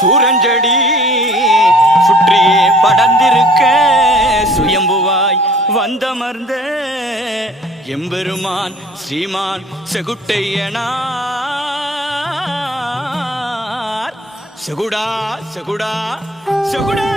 சூரஞ்செடி சுற்றியே படர்ந்திருக்க சுயம்புவாய் வந்தமர்ந்த எம்பெருமான் ஸ்ரீமான் செகுட்டையனார். செகுடா செகுடா செகுடா.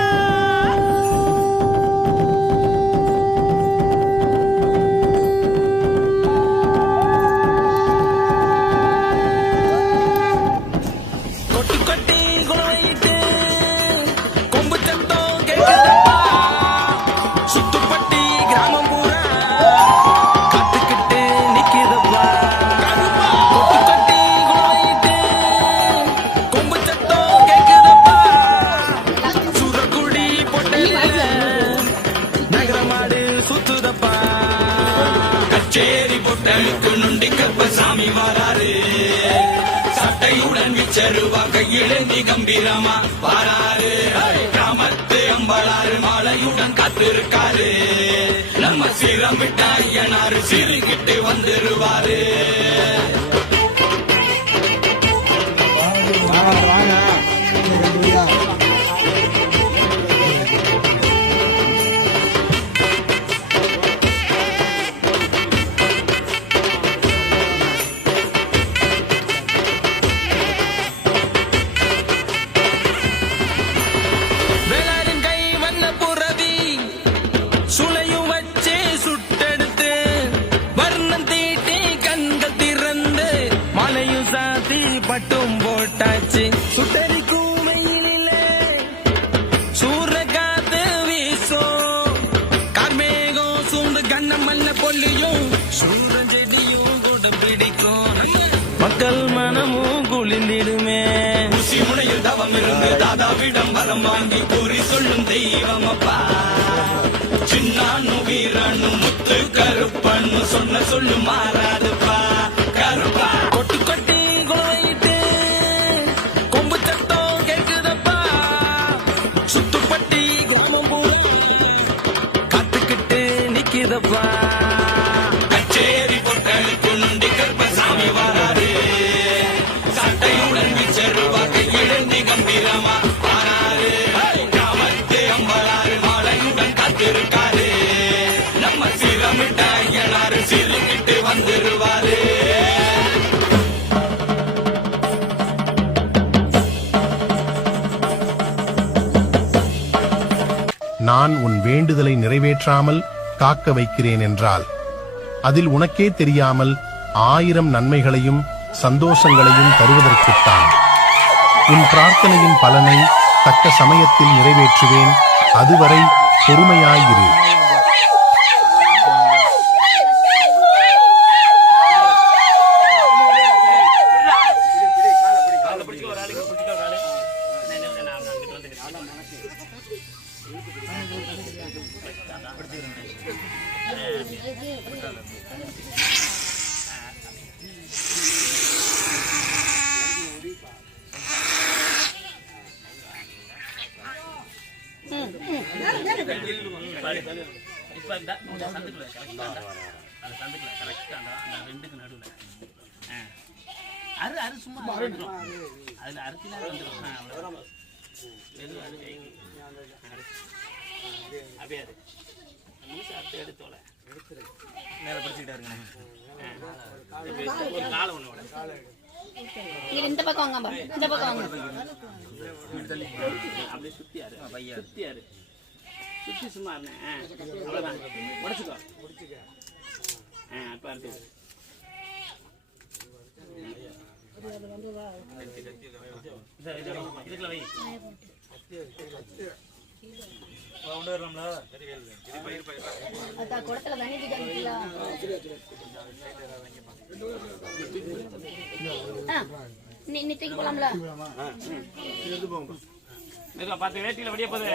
கச்சேரி பொட்டலுக்கு நுண்டி கருப்பசாமி வராரு. சட்டையுடன் விச்சருவா கையிழந்தி கம்பீரமா வராரு. கிராமத்து அம்பளாறு மாலையுடன் காத்திருக்காரு. நம்ம சீரமிட்ட ஐயனாரு சீரிக்கிட்டு வந்துருவாரு. பட்டும் போட்டாச்சு சுட்டரி கூமையிலே சூரகாத்து வீசும் கார்மேகம் சூண்டு கண்ணம் மல்ல பொல்லியும் சூரஞ்செடியும் கூட பிடிக்கும். மக்கள் மனமும் குளிர்ந்திடுமே. ஊசி முனையில் தவம் இருந்து தாதாவிடம் வரம் வாங்கி கூறி சொல்லும் தெய்வம் அப்பா. சின்னானு வீரனு முத்து கருப்பன்னு சொன்ன சொல்லு மாறாதுப்பா. கருப்பா கொட்டு கொட்டி சுத்துப்பட்டி காத்துக்கிட்டு நிக்கிதப்பா. கச்சேரி பொட்டலுக்கு நுண்டி கருப்பசாமி வராரு. சட்டையுடன் விச்சருவா கையிழந்தி கம்பீரமா வராரு. கிராமத்து அம்பளாறு மாலையுடன் காத்திருக்காரு. நம்ம சீரமிட்ட ஐயனாரு சீரிக்கிட்டு வந்துருவாரு. நான் உன் வேண்டுதலை நிறைவேற்றாமல் காக்க வைக்கிறேன் என்றால் அதில் உனக்கே தெரியாமல் 1000 நன்மைகளையும் சந்தோஷங்களையும் தருவதற்குத்தான். உன் பிரார்த்தனையின் பலனை தக்க சமயத்தில் நிறைவேற்றுவேன். அதுவரை பொறுமையாயிரு. இப்ப அந்த சந்துக்குள்ள கரெக்டா அந்த ரெண்டுக்கு நடுவுல அரு சும்மா அதுல அரிசினா வந்துடும். அப்படியே அறுத்து எடுத்தோல மேல பிடிச்சிக்கிட்டாருங்க. ஒரு காலை ஒண்ணு இந்த பக்கம் வாங்க, இந்த பக்கம் வாங்க. அப்படியே சுத்தியாரு சுத்தியாரு சுத்தி சும்மா அவ்வளவுதான். உடச்சுக்கோ அப்ப அடுத்து இதுக்குள்ள வை. குடத்துல தண்ணி தூக்கி போலாம்ல. பார்த்து வேட்டியில வடிய போகுது.